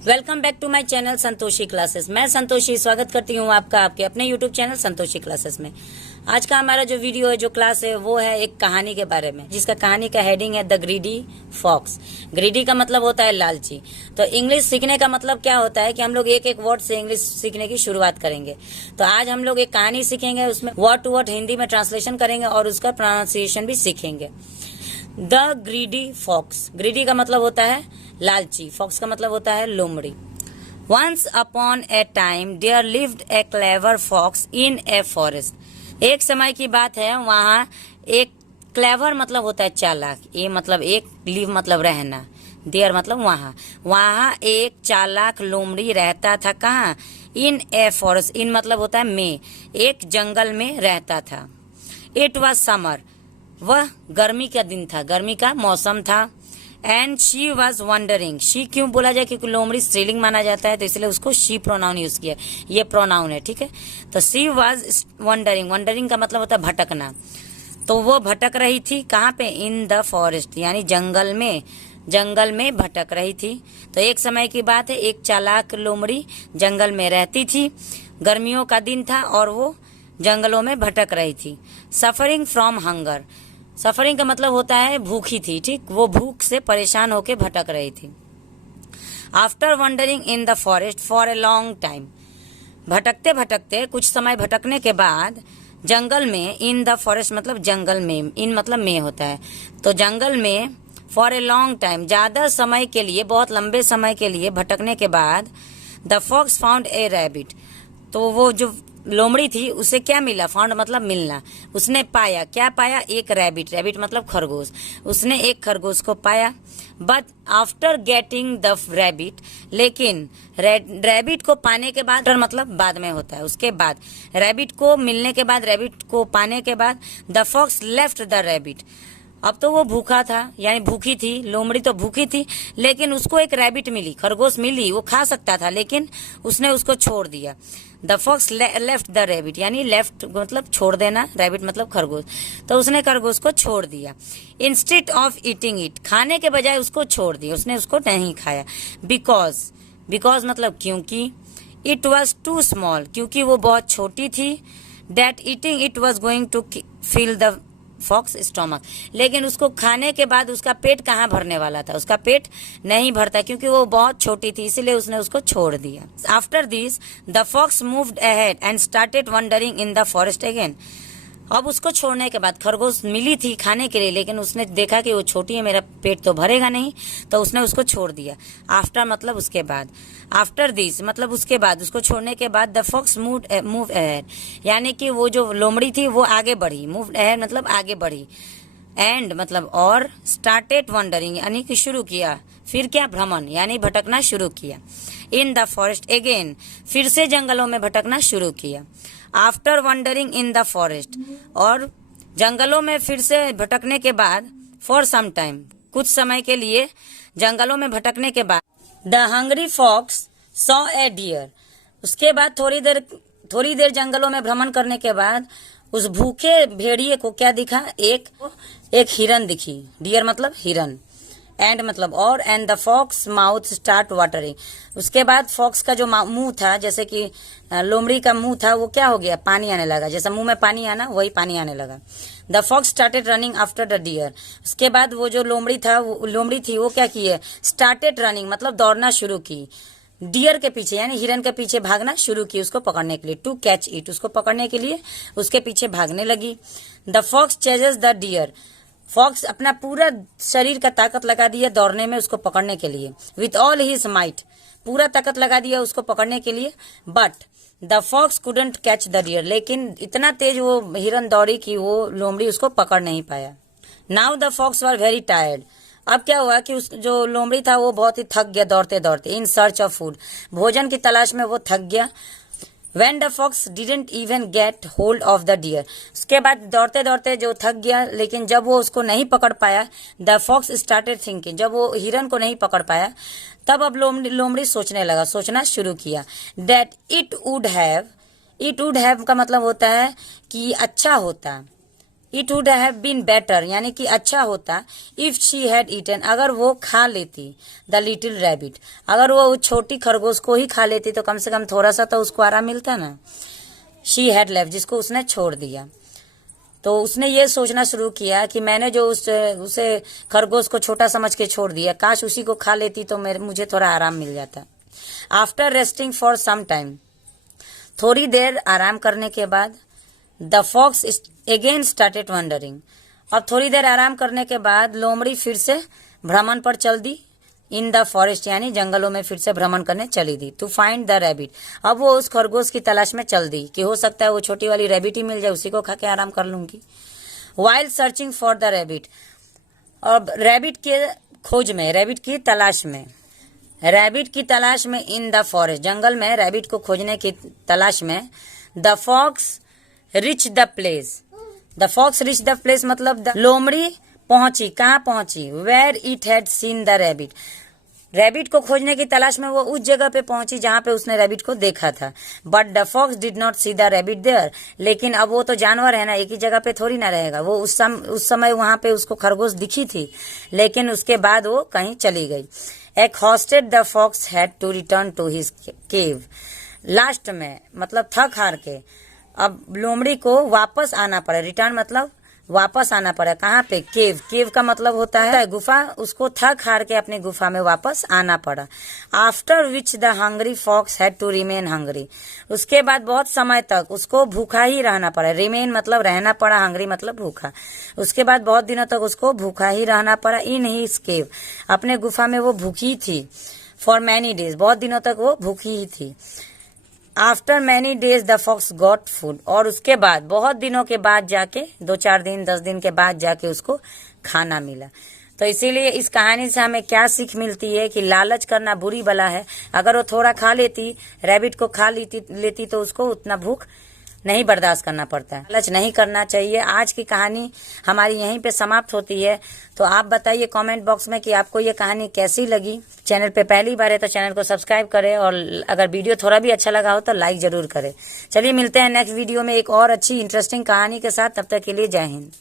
Welcome back to my channel Santoshi classes. मैं संतोषी स्वागत करती हूँ आपका आपके अपने यूट्यूब चैनल संतोषी क्लासेस में। आज का हमारा जो वीडियो है, जो क्लास है, वो है एक कहानी के बारे में, जिसका कहानी का हेडिंग है द ग्रीडी फॉक्स। ग्रीडी का मतलब होता है लालची। तो इंग्लिश सीखने का मतलब क्या होता है कि हम लोग एक एक वर्ड से इंग्लिश सीखने की शुरुआत करेंगे। तो आज हम लोग एक कहानी सीखेंगे, उसमें वर्ड टू वर्ड हिंदी में ट्रांसलेशन करेंगे और उसका प्रोनाउंसिएशन भी सीखेंगे। The greedy fox. ग्रीडी का मतलब होता है लालची, फॉक्स का मतलब होता है लोमड़ी। Once upon a time there lived a clever fox in a forest। एक समय की बात है, वहाँ एक क्लेवर मतलब होता है चालाक, ये मतलब एक, लिव मतलब रहना, देयर मतलब वहाँ एक चालाक लोमड़ी रहता था। कहाँ? इन ए फॉरेस्ट। इन मतलब होता है में, एक जंगल में रहता था। It was summer. वह गर्मी का दिन था, गर्मी का मौसम था। And she was wondering. She क्यों बोला जाए, क्योंकि लोमड़ी स्त्रीलिंग माना जाता है, तो इसलिए उसको शी प्रोनाउन यूज किया। ये प्रोनाउन है, ठीक है। तो शी वॉज वंडरिंग। वंडरिंग का मतलब होता है भटकना। तो वो भटक रही थी कहाँ पे? इन द फॉरेस्ट, यानी जंगल में, जंगल में भटक रही थी। तो एक समय की बात है, एक चालाक लोमड़ी जंगल में रहती थी। गर्मियों का दिन था और वो जंगलों में भटक रही थी। Suffering from hunger. सफरिंग का मतलब होता है भूखी थी, ठीक। वो भूख से परेशान होकर भटक रही थी। After wondering in the forest for a long time. भटकते भटकते, कुछ समय भटकने के बाद जंगल में, इन द फॉरेस्ट मतलब जंगल में, इन मतलब में होता है, तो जंगल में फॉर ए लॉन्ग टाइम, ज्यादा समय के लिए, बहुत लंबे समय के लिए भटकने के बाद the fox found a rabbit. तो वो जो लोमड़ी थी उसे क्या मिला? फाउंड मतलब मिलना। उसने पाया, क्या पाया? एक रैबिट। रैबिट मतलब खरगोश। उसने एक खरगोश को पाया। But after getting the rabbit, लेकिन रैबिट को पाने के बाद, मतलब बाद में होता है, उसके बाद, रैबिट को मिलने के बाद, रैबिट को पाने के बाद, the fox left the rabbit. अब तो वो भूखा था, यानी भूखी थी, लोमड़ी तो भूखी थी, लेकिन उसको एक रैबिट मिली, खरगोश मिली, वो खा सकता था, लेकिन उसने उसको छोड़ दिया। The fox left the rabbit, यानी लेफ्ट मतलब छोड़ देना, रैबिट मतलब खरगोश। तो उसने खरगोश को छोड़ दिया। इंस्टेड ऑफ ईटिंग इट, खाने के बजाय उसको छोड़ दिया, उसने उसको नहीं खाया। बिकॉज, बिकॉज मतलब क्योंकि, इट वॉज टू स्मॉल, क्योंकि वो बहुत छोटी थी। That eating it was going to fill the fox stomach, लेकिन उसको खाने के बाद उसका पेट कहाँ भरने वाला था? उसका पेट नहीं भरता, क्योंकि वो बहुत छोटी थी, इसीलिए उसने उसको छोड़ दिया। After this the fox moved ahead and started wandering in the forest again. अब उसको छोड़ने के बाद, खरगोश मिली थी खाने के लिए, लेकिन उसने देखा कि वो छोटी है, मेरा पेट तो भरेगा नहीं, तो उसने उसको छोड़ दिया। आफ्टर मतलब उसके बाद, आफ्टर दिस मतलब उसके बाद, उसको छोड़ने के बाद द फॉक्स मूव अहेड, यानी कि वो जो लोमड़ी थी वो आगे बढ़ी। मूव अहेड मतलब आगे बढ़ी। एंड मतलब और, स्टार्टेड वंडरिंग यानी कि शुरू किया, फिर क्या? भ्रमण, यानी भटकना शुरू किया। इन द फॉरेस्ट अगेन, फिर से जंगलों में भटकना शुरू किया। After wondering in the forest, और जंगलों में फिर से भटकने के बाद, फॉर सम टाइम, कुछ समय के लिए जंगलों में भटकने के बाद, the hungry fox saw a deer. उसके बाद थोड़ी देर जंगलों में भ्रमण करने के बाद उस भूखे भेड़िए को क्या दिखा? एक हिरन दिखी। डियर मतलब हिरन, एंड मतलब और, and the fox mouth start watering. उसके बाद फॉक्स का जो मुंह था, जैसे कि लोमड़ी का मुंह था, वो क्या हो गया? पानी आने लगा, जैसा मुंह में पानी आना, वही पानी आने लगा। The fox started running after the deer. उसके बाद वो जो लोमड़ी थी वो क्या किए? स्टार्टेड रनिंग मतलब दौड़ना शुरू की, डियर के पीछे, यानी हिरन के पीछे भागना शुरू की, उसको पकड़ने के लिए। टू कैच इट, उसको पकड़ने के लिए उसके पीछे भागने लगी। The fox chases the deer. Fox अपना पूरा शरीर का ताकत लगा दिया दौड़ने में, उसको पकड़ने के लिए। विथ ऑल हिज माइट, पूरा ताकत लगा दिया उसको पकड़ने के लिए। But the fox couldn't catch the deer, लेकिन इतना तेज वो हिरन दौड़ी कि वो लोमड़ी उसको पकड़ नहीं पाया। Now the fox were very tired. अब क्या हुआ कि उस जो लोमड़ी था वो बहुत ही थक गया दौड़ते दौड़ते। इन सर्च ऑफ फूड, भोजन की तलाश में वो थक गया। When the fox didn't even get hold of the deer, उसके बाद दौड़ते दौड़ते जो थक गया, लेकिन जब वो उसको नहीं पकड़ पाया, the fox started thinking, जब वो हिरन को नहीं पकड़ पाया, तब अब लोमड़ी सोचने लगा, सोचना शुरू किया। that it would have का मतलब होता है कि अच्छा होता, it would have been better, यानी कि अच्छा होता, इफ शी हैड ईटन, अगर वो खा लेती, द लिटिल रैबिट, अगर वो छोटी खरगोश को ही खा लेती तो कम से कम थोड़ा सा तो उसको आराम मिलता ना। शी हैड लेफ्ट, जिसको उसने छोड़ दिया, तो उसने ये सोचना शुरू किया कि मैंने जो उसे खरगोश को छोटा समझ के छोड़ दिया, काश उसी को खा लेती तो मुझे थोड़ा आराम मिल जाता। After resting for some time, थोड़ी देर आराम करने के बाद, the fox again started wandering, अब थोड़ी देर आराम करने के बाद लोमड़ी फिर से भ्रमण पर चल दी, इन द फॉरेस्ट, यानी जंगलों में फिर से भ्रमण करने चली दी, टू फाइंड द रैबिट, अब वो उस खरगोश की तलाश में चल दी कि हो सकता है वो छोटी वाली रैबिट ही मिल जाए, उसी को खा के आराम कर लूंगी। While searching for the rabbit, अब रैबिट के खोज में, रैबिट की तलाश में, रैबिट की तलाश में, इन द फॉरेस्ट, जंगल में रैबिट को खोजने की तलाश में, the fox reach the place, the fox reach the place मतलब लोमड़ी पहुंची, कहाँ पहुंची, where it had seen the rabbit, rabbit को खोजने की तलाश में वो उस जगह पे पहुंची जहां पे उसने रैबिट को देखा था। But the fox did not see the rabbit there, लेकिन अब वो तो जानवर है ना, एक ही जगह पे थोड़ी ना रहेगा, वो उस समय वहां पे उसको खरगोश दिखी थी, लेकिन उसके बाद वो कहीं चली गई। Exhausted the fox had to return to his cave, last में मतलब थक हार के अब लोमड़ी को वापस आना पड़ा, रिटर्न मतलब वापस आना पड़ा, कहाँ पे, केव, केव का मतलब होता है गुफा, उसको थक हार के अपने गुफा में वापस आना पड़ा। After which the hungry fox had to remain hungry, उसके बाद बहुत समय तक उसको भूखा ही रहना पड़ा, रिमेन मतलब रहना पड़ा, हंग्री मतलब भूखा, उसके बाद बहुत दिनों तक उसको भूखा ही रहना पड़ा। इन हिज केव, अपने गुफा में वो भूखी थी, फॉर मैनी डेज, बहुत दिनों तक वो भूखी ही थी। After many days the fox got food, और उसके बाद बहुत दिनों के बाद जाके, 2-4 दिन 10 दिन के बाद जाके उसको खाना मिला। तो इसीलिए इस कहानी से हमें क्या सीख मिलती है कि लालच करना बुरी बला है। अगर वो थोड़ा खा लेती, रैबिट को खा लेती तो उसको उतना भूख नहीं बर्दाश्त करना पड़ता है, लालच नहीं करना चाहिए। आज की कहानी हमारी यहीं पे समाप्त होती है। तो आप बताइए कमेंट बॉक्स में कि आपको ये कहानी कैसी लगी। चैनल पे पहली बार है तो चैनल को सब्सक्राइब करें, और अगर वीडियो थोड़ा भी अच्छा लगा हो तो लाइक जरूर करें। चलिए मिलते हैं नेक्स्ट वीडियो में एक और अच्छी इंटरेस्टिंग कहानी के साथ, तब तक के लिए जय हिंद।